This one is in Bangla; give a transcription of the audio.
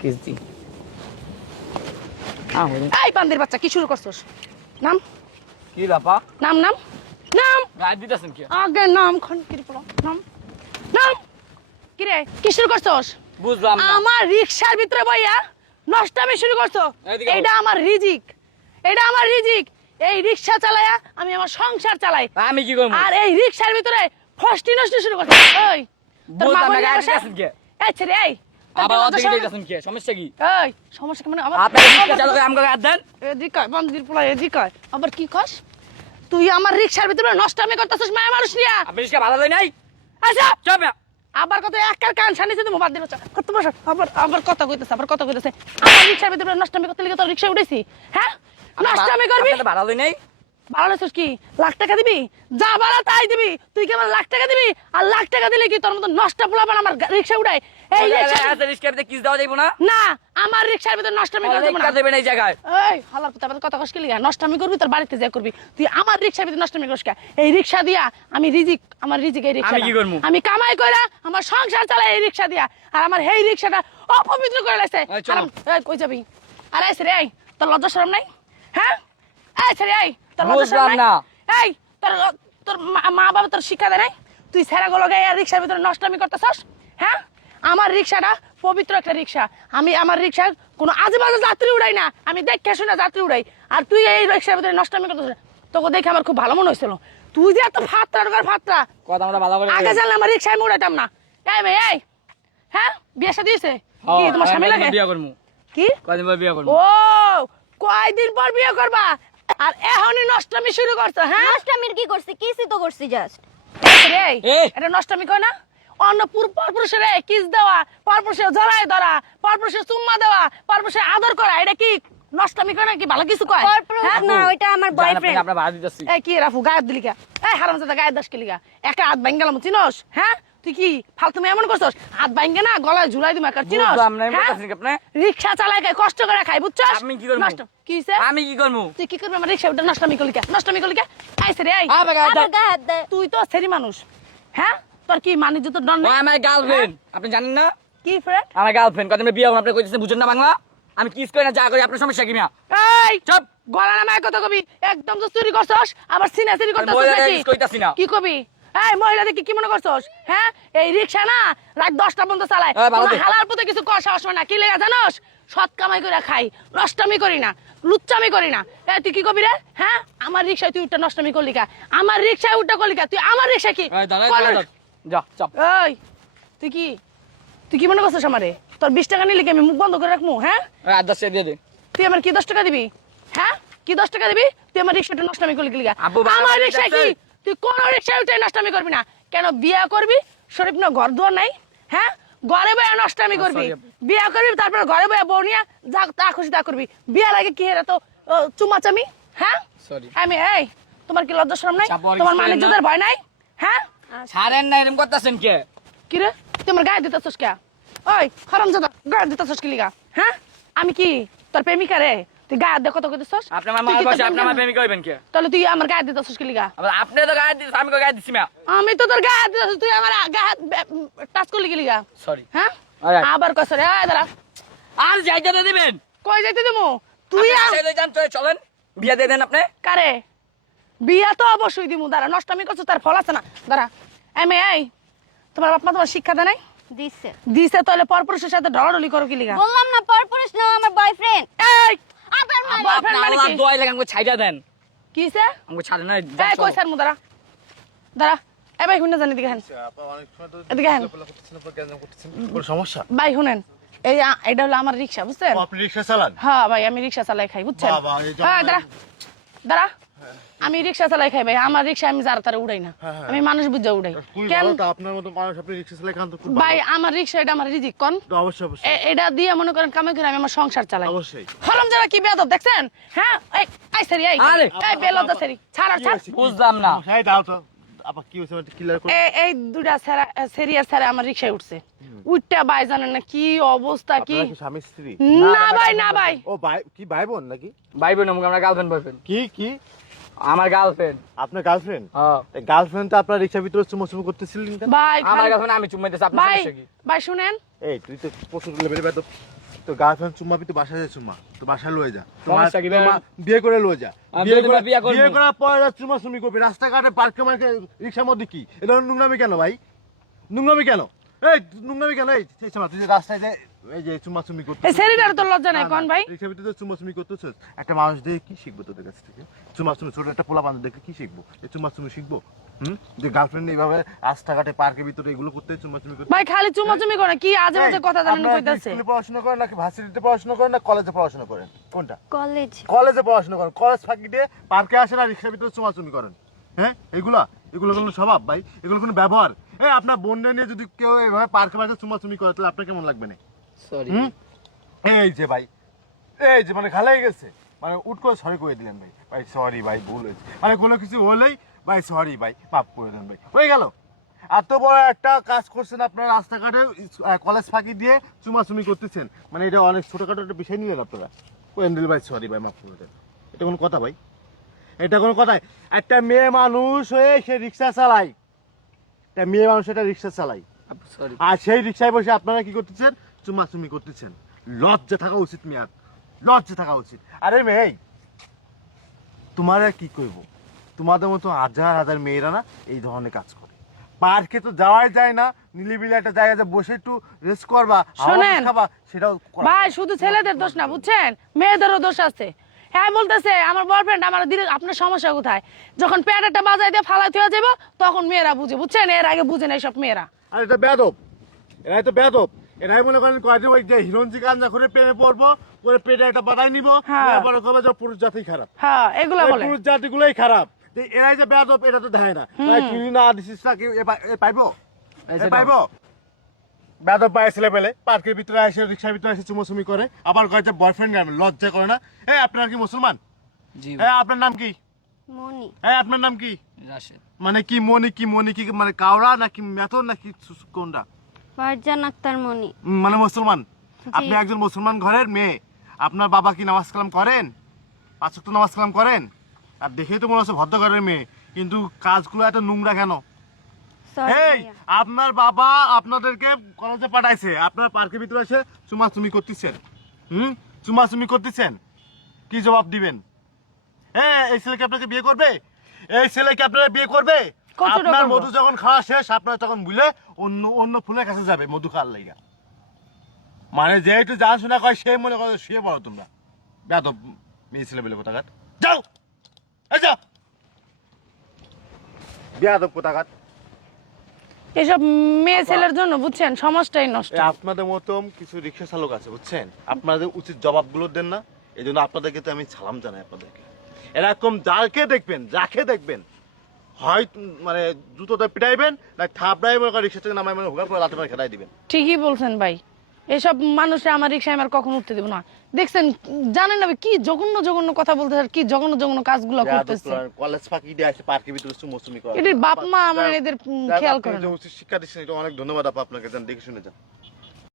কিস দি এই বান্দির বাচ্চা কি শুরু করছস? নাম কি বাপা নাম নাম নাম গায়ে দিতেছেন কি আগে নাম খন কি পড়ো নাম নাম কি রে কি শুরু করছস? বুঝলাম না আমার রিকশার ভিতরে বইয়া নষ্টামি শুরু করছো। এদিকে এটা আমার রিজিক, এটা আমার রিজিক। এই রিকশা চালায়া আমি আমার সংসার চালাই। আমি কি করব আর এই রিকশার ভিতরে ফষ্টি নষ্টি শুরু করছো। ওই তোর মা বুঝলাম না বলি গায়ে বসে দিতেছেন কি এই ছেড়ে এই তোর আবার কি লজ্জা অর্ধেক শরম? দিতেছেন কি সমস্যা কি এই সমস্যা কি মানে আবার আপনি রিক্সা চালক আমগো গায়ে দেন এদিকে বান্দির পোলা এদিকে আবার কি কস? তুই আমার রিকশার ভিতরে নষ্টামি করতেছিস মায়া মানুষ নিয়া। আপনি রিক্সা ভাড়া দেয় নাই আচ্ছা চুপ আবার কত একার কান ছানিছে তুমি বাদ দিবা কত বছর আবার আবার কথা কইতেছে আমার রিকশার ভিতরে নষ্টামি করতে লিগে তোর রিকশা উঠেছি। হ্যাঁ নষ্টামি করবি আপনি ভাড়া দেয় নাই ভাড়া লইছিস কি লাখ টাকা দিবি? যা ভাড়া তাই দিবি। তুই কি আমার লাখ টাকা দিবি? আর লাখ টাকা দিলে কি তোর মতো নষ্ট পোলাপান আমার রিকশা উঠায়? এই রিক্সার ভিতরে কিস দেওয়া যাইবো না না আমার রিকশার ভিতরে নষ্টামি করা যাবে না। রিক্সা দেবেন এই জায়গায় এই হালার কথা কথা কস কি লিগা নষ্টামি করবি তোর বাড়িতে যা করবি। তুই আমার রিকশার ভিতরে নষ্টামি করিস কা? এই রিকশা দিয়া আমি রিজিক আমার রিজিক এই রিকশা আমি কি করবো? আমি কামাই কইরা আমার সংসার চালাই এই রিকশা দিয়া। আর আমার এই রিকশাটা অপবিত্র করে লাইছে। এই চল। এই কই যাবি? আরে এই রে এই তোর লজ্জা শরম নাই? হ্যাঁ এই রে এই তোর লজ্জা শরম বুঝলাম নাই? না। এই তোর তোর মা বাবা তোর শিক্ষা দেয় নাই? তুই ছেড়া গুলো গায়ে রিকশার ভিতরে নষ্টামি করতেছস। হ্যাঁ আমার রিকশাটা পবিত্র একটা রিকশা। আমি আমার রিকশার কোনো আজে বাজে যাত্রী উড়াই না। আমি দেখে শুনে যাত্রী উড়াই। আর তুই এই রিকশার ভিতরে নষ্টামি করতেছিস। তোকে দেখে আমার খুব ভালো মনে হয়েছিল। তুই যে এত ফাত্রা ফাত্রা কথা আমরা ভালো করে আগে জানলে আমার রিকশায় আমি উড়াইতাম না। এই মেয়ে এই হ্যাঁ বিয়ে শাদী হয়েছে কি তোমার স্বামী লাগে? বিয়ে করবো কি কদিন পর বিয়ে করবো ও কয়দিন পর বিয়ে করবা? আর এখনই নষ্টামি শুরু করছো? হ্যাঁ নষ্টামির কি করছি? কিসই তো করছি জাস্ট। রে এই। এটা নষ্টামি কয় না? অন্য পরপুরুষের কিস দেওয়া, পরপুরুষের জড়ায় ধরা, পরপুরুষের চুম্মা দেওয়া, পরপুরুষের আদর করা, এটা কি নষ্টামি কয় নাকি ভালো কিছু কয়? পরপুরুষ হ্যাঁ? না, ওইটা আমার বয়ফ্রেন্ড। আমরা ভাড়া দিতেছি এই কি রাফু গায়ের দিলিকা? এই হারামজাদা গায়ের দাস কিলিকা? একা হাত ভাঙ গেলাম চিনস? হ্যাঁ তুই কি ফালতু এমন করছস? হাত ভাঙে না গলায় ঝুলাই দিমা কার চিনস? বুঝলাম না, হ্যাঁ? বলতাছেন কি আপনি? রিকশা চালায় খায় কষ্ট করে খায় বুঝছস? আমি কি করবো? নষ্ট কি হইছে? আমি কি করবো তুই কি করবি আমার রিকশা উঠে নষ্টামি কলিকা? নষ্টামি কলিকা? আইছে রে এই আবার গায়ে আমার গায়ে হাত দেয়। তুই তো সেরি মানুষ। হ্যাঁ তোর কি মানি জুতো ডন ও নাই? আমার গার্লফ্রেন্ড আপনি জানেন না কি ফ্রেন্ড? আমার গার্লফ্রেন্ড কদিন বিয়ে করবো আপনি কইতেছেন বুঝেন না বাংলা আমি কিস করি না যা করি আপনার সমস্যা কি মিয়া এই চুপ গলা নামায় কথা কবি একদম তো চুরি করছস আবার সিনা চুরি করছস মহিলাদের নাকি? কিস কইতাছি না। কি কবি? এই মহিলাদের কি মনে করছস? হ্যাঁ এই রিকশা না রাত 10টা পর্যন্ত চালায়। ভালো কোনো দে। হালার পথে কিছু কর সাহস হয় না। কি লেগা জানোস? সৎ কামাই করে খাই, নষ্টামি করি না, লুচ্চামি করি না। এই তুই কি কবি রে? হ্যাঁ আমার রিকশায় তুই উঠটা নষ্টামি করলি কা? আমার রিকশায় উঠটা করলি কা? তুই আমার রিকশা কি এই দাঁড়া কোন- যা চাপ এই তুই কি মনে করছস আমারে? তোর 20 টাকা নিলি কি আমি মুখ বন্ধ করে রাখবো? হ্যাঁ আদার্স দিয়ে দে তুই আমার কি 10 টাকা দিবি? হ্যাঁ কি 10 টাকা দিবি? তুই আমার রিকশাটা নষ্টামি করলি কি লিগা? আব্বু বাবা আমার বাড়ি রিকশা কি? যাচ্ছে। তুই কোন রিকশায় উঠে নষ্টামি করবি না? কেন বিয়া করবি? শরীফ না ঘর দুয়ার নাই? হ্যাঁ ঘরে বয়ে নষ্টামি করবি। sorry আব্বু। বিয়া করবি তারপর ঘরে বয়ে বউ নিয়া যা তা খুশি তা করবি। বিয়ার আগে কি হেরা তো চুমাচামি? হ্যাঁ সরি আমি এই তোমার কি লজ্জা শরম নাই? চাপ আর তোমার কিছু মানে করেন না? জুতার ভয় নাই? হ্যাঁ ছাড়েন না এরকম করতেছেন কে কি রে তুই আমার গায়ে দিতেছস কে? ওই হারামজাদা গায়ে দিতেছস কি লিগা? হ্যাঁ আমি কি তোর প্রেমিকা রে? তুই গায়ে দিয়ে কত কইতেছস? আপনি আমার তুই মা কি তোর বসে আপনি প্রেমিকা আমার না? প্রেমিক হইবেন কে তাহলে তুই আমার গায়ে দিতেছস কি লিগা? আবার আপনি তো গায়ে দিছেন আমি গায়ে দিছি মিয়া আমি তো তোর গায়ে দিতেছস তুই আমার গায়ে টাচ করলি কি লিগা? সরি হ্যাঁ Alright. আবার কইছ রে এই দাঁড়া আর যাইতে তো দিবেন কই যাইতে দেবো? তুই তুই যান চলেন বিয়া দিয়ে দেন আপনি কারে বিয়া তো অবশ্যই দিমু। দাঁড়া নষ্টামি করছ তার ফল আছে না। দাঁড়া এই তোমার বাপ মা তোমার শিক্ষা দেয় নাই? দিছে। দিছে তাহলে পরপুরুষের সাথে ঢলাঢলি করো কি লিগা? বললাম না পরপুরুষ না, আমার বয়ফ্রেন্ড। এই আবার মানে boyfriend মানে আল্লাহ কি? দোয়াই লাগে আমাকে ছাইড়া দেন কিসে? আমাকে ছাড়েন না এই কই স্যার মুদারা দাঁড়া এই ভাই শুনে জানি দিকে হেন এদিকে হেন কোনো সমস্যা? ভাই শুনেন এই এটা হলো আমার রিকশা বুঝছেন? আপনি রিক্সা চালান? হ্যাঁ ভাই আমি রিকশা চালাই খাই বুঝছেন? বাবা, এই জন্য- হ্যাঁ দাঁড়া দাঁড়া আমি রিকশা চালাই খাই ভাই। আমার রিকশা আমি যারা তারা উড়াই না। হ্যাঁ, হ্যাঁ। আমি মানুষ বুঝা উড়াই। খুবই কেন ভালো তো, আপনার মতো মানুষ আপনি রিক্সা চালায় খান তো খুব ভাই ভালো। আমার রিকশা এটা আমার রিজিক কোন তো অবশ্যই অবশ্যই এটা দিয়ে মনে করেন কামাই করে আমি আমার সংসার চালাই। অবশ্যই। হরম যারা কি বেয়াদব দেখছেন? হ্যাঁ এই এই সারি এই আরে, এই বেলদা সারি ছাড় আর কি ছাড়। হয়েছে? বুঝলাম না হ্যাঁ দাও তো আপা কি হয়েছে একটু ক্লিয়ার করুন। এই দুটা সেরিয়ার স্যার আমার রিকশায় উঠছে। উঠটা ভাই জানেন না কি অবস্থা কি? আপনারা কি স্বামী স্ত্রী? না ভাই না ভাই ও ভাই কি ভাই বোন নাকি? ভাই বোন আমরা গার্লফ্রেন্ড বয়ফ্রেন্ড কি কি আমার গার্লফ্রেন্ড আপনার গার্লফ্রেন্ড? হ্যাঁ গার্লফ্রেন্ড তো আপনার রিক্সার ভিতরে চুমুচুমু করতেছিলেন কেন? ভাই আমার গার্লফ্রেন্ড আমি চুমাইতেছি আপনার ভাই সমস্যা কি ভাই শুনেন এই তুই তো প্রচুর লেভেলে বেদ। তো গার্লফ্রেন্ড চুম্মা পিতে বাসায় যায় চুম্মা তো বাসায় লয়ে যা সমস্যা কি ভাই? বিয়ে করে লয়ে যা আমি বিয়ে যদি ভাই বিয়ে করবো। বিয়ে করার পর চুম্মা চুমি করবি রাস্তাঘাটে পার্কে মার্কে রিক্সার মধ্যে কি এটা নোংরামি কেন ভাই নোংরামি কেন এই নোংরামি কেন এই শোনা তুই যে রাস্তায় যে এই যে চুম্মা চুমি করতে এই ছেলেটার তো লজ্জা নাই কোন ভাই? রিক্সার ভিতরে চুম্মা চুমি করতেছিস একটা মানুষ দেখে কি শিখবো তোদের কাছ থেকে চুম্মা চুমি ছোট একটা পোলা বান্ধব দেখে কি শিখবো এই চুম্মা চুমি শিখবো যে গার্লফ্রেন্ড এইভাবে রাস্তাঘাটে পার্কের ভিতরে এগুলো করতে চুম্মা চুমি করতে ভাই খালি চুমাচুমি করে কি আজে বাজে কথা জানেন আপনারা কি কইতাছে। স্কুলে পড়াশোনা করেন নাকি ভার্সিটিতে পড়াশোনা করেন না কলেজে পড়াশোনা করেন কোনটা কলেজ কলেজে পড়াশোনা করেন কলেজ ফাঁকি দিয়ে পার্কে আসেন আর রিক্সার ভিতরে চুমাচুমি করেন হ্যাঁ এগুলো কোনো স্বভাব ভাই এগুলো কোনো ব্যবহার এই আপনার বোনদের নিয়ে যদি কেউ এইভাবে পার্কে মাঝে চুমাচুমি করে তাহলে আপনার কেমন লাগবে না সরি এই যে ভাই এই যে মানে খালাই গেছে মানে উঠ করে সরি করে দিলেন ভাই ভাই সরি ভাই ভুল হয়েছে মানে কোনো কিছু হলেই ভাই সরি ভাই মাফ করে দেন ভাই হয়ে গেল এত বড় একটা কাজ করছেন আপনারা রাস্তাঘাটে কলেজ ফাঁকি দিয়ে চুমাচুমি করতেছেন মানে এটা অনেক ছোটখাটো একটা বিষয় নিলেন আপনারা কোয়েন দিল ভাই সরি ভাই মাফ করে দেন এটা কোনো কথা ভাই এটা কোনো কথা একটা মেয়ে মানুষ হয়ে সে রিক্সা চালায় একটা মেয়ে মানুষ একটা রিক্সা চালায় সরি আর সেই রিক্সায় বসে আপনারা কি করতেছেন চুমাচুমি করতেছেন লজ্জা থাকা উচিত মেয়ার লজ্জা থাকা উচিত আরে মেয়ে তোমার আর কি করবো তোমাদের মতো হাজার হাজার মেয়েরা না এই ধরনের কাজ করে পার্কে তো যাওয়াই যায় না নিলিবিলি একটা জায়গাতে বসে একটু রেস্ট করবা হাওয়া শোনেন, খাবা সেটাও করা ভাই যায় না। শুধু ছেলেদের দোষ না বুঝছেন মেয়েদেরও দোষ আছে। হ্যাঁ বলতেছে আমার বয়ফ্রেন্ড আমার দিদি আপনার সমস্যা কোথায় যখন প্যাডেরটা বাজাই দিয়ে ফালাই থুয়া যাবো তখন মেয়েরা বুঝে বুঝছেন এর আগে বুঝে না সব মেয়েরা। আর এটা বেদব এরাই তো বেদব এরাই মনে করেন কয়দিন ওই যে হিরঞ্জি কান্না করে প্রেমে পড়বো করে পেটে একটা বাড়াই নিবো হ্যাঁ। বড় কবে যে পুরুষ জাতি খারাপ হ্যাঁ এগুলা এই বলে পুরুষ জাতিগুলোই খারাপ যে এরাই যে বেদব এটা তো দেয় না ভাই তুই না দিছিস না কি এ পাইবো এ পাইবো বেদব পায় ছেলে পেলে পার্কের ভিতরে এসে রিক্সার ভিতরে এসে চুমোচুমি করে আবার কয় যে বয়ফ্রেন্ড লজ্জা করে না এই আপনার কি মুসলমান জি হ্যাঁ আপনার নাম কি মনি হ্যাঁ আপনার নাম কি রাশেদ মানে কি মনি কি মানে কাওড়া নাকি মেথর নাকি কোনটা ফারজান আক্তার মনি মানে মুসলমান আপনি একজন মুসলমান ঘরের মেয়ে আপনার বাবা কি নামাজ কালাম করেন 5 ওয়াক্ত নামাজ কালাম করেন আর দেখেই তো মনে হচ্ছে ভদ্র ঘরের মেয়ে কিন্তু কাজগুলো এত নোংরা কেন সরি এই আপনার বাবা আপনাদেরকে কলেজে পাঠাইছে আপনার পার্কের ভিতরে এসে চুমাচুমি করতেছেন চুমাচুমি করতেছেন কি জবাব দিবেন এই ছেলেকে আপনাকে বিয়ে করবে এই ছেলেকে আপনারা বিয়ে করবে কতটা আপনার করবো? মধু যখন খাওয়া শেষ আপনারা তখন ভুলে অন্য অন্য ফুলের কাছে যাবে মধু খাওয়ার লাইগা মানে যেহেতু জানাশোনা কয় সেই মনে করে শুয়ে পড়ো তোমরা বেয়াদব মেয়ে ছেলে বলে কোথাকার যাও এই যাও বেয়াদব কোথাকার এসব মেয়ে ছেলের জন্য বুঝছেন সমাজটাই নষ্ট। আপনাদের মতন কিছু রিক্সা চালক আছে বুঝছেন আপনাদের উচিত জবাবগুলো দেন না এই জন্য আপনাদেরকে তো আমি সালাম জানাই আপনাদেরকে এরকম যাকে দেখবেন হয় মানে জুতোতে পিটাইবেন না থাপড়াইবেন রিক্সা থেকে নামাই মানে হুগা করে লাঠি মারে খেলাই দিবেন ঠিকই বলছেন ভাই এসব মানুষে আমার রিক্সায় আমার কখন উঠতে দেবো না। দেখছেন জানেন না কি জঘন্য জঘন্য কথা বলতে আর কি জঘন্য জঘন্য কাজগুলো করতেছে। কলেজ ফাঁকি দিয়ে আসে পার্কের ভিতরে মৌসুমি করে এটির বাপ মা আমার এদের খেয়াল করে না। শিক্ষা দিচ্ছেন এটা অনেক ধন্যবাদ আপা আপনাকে যান দেখে শুনে যান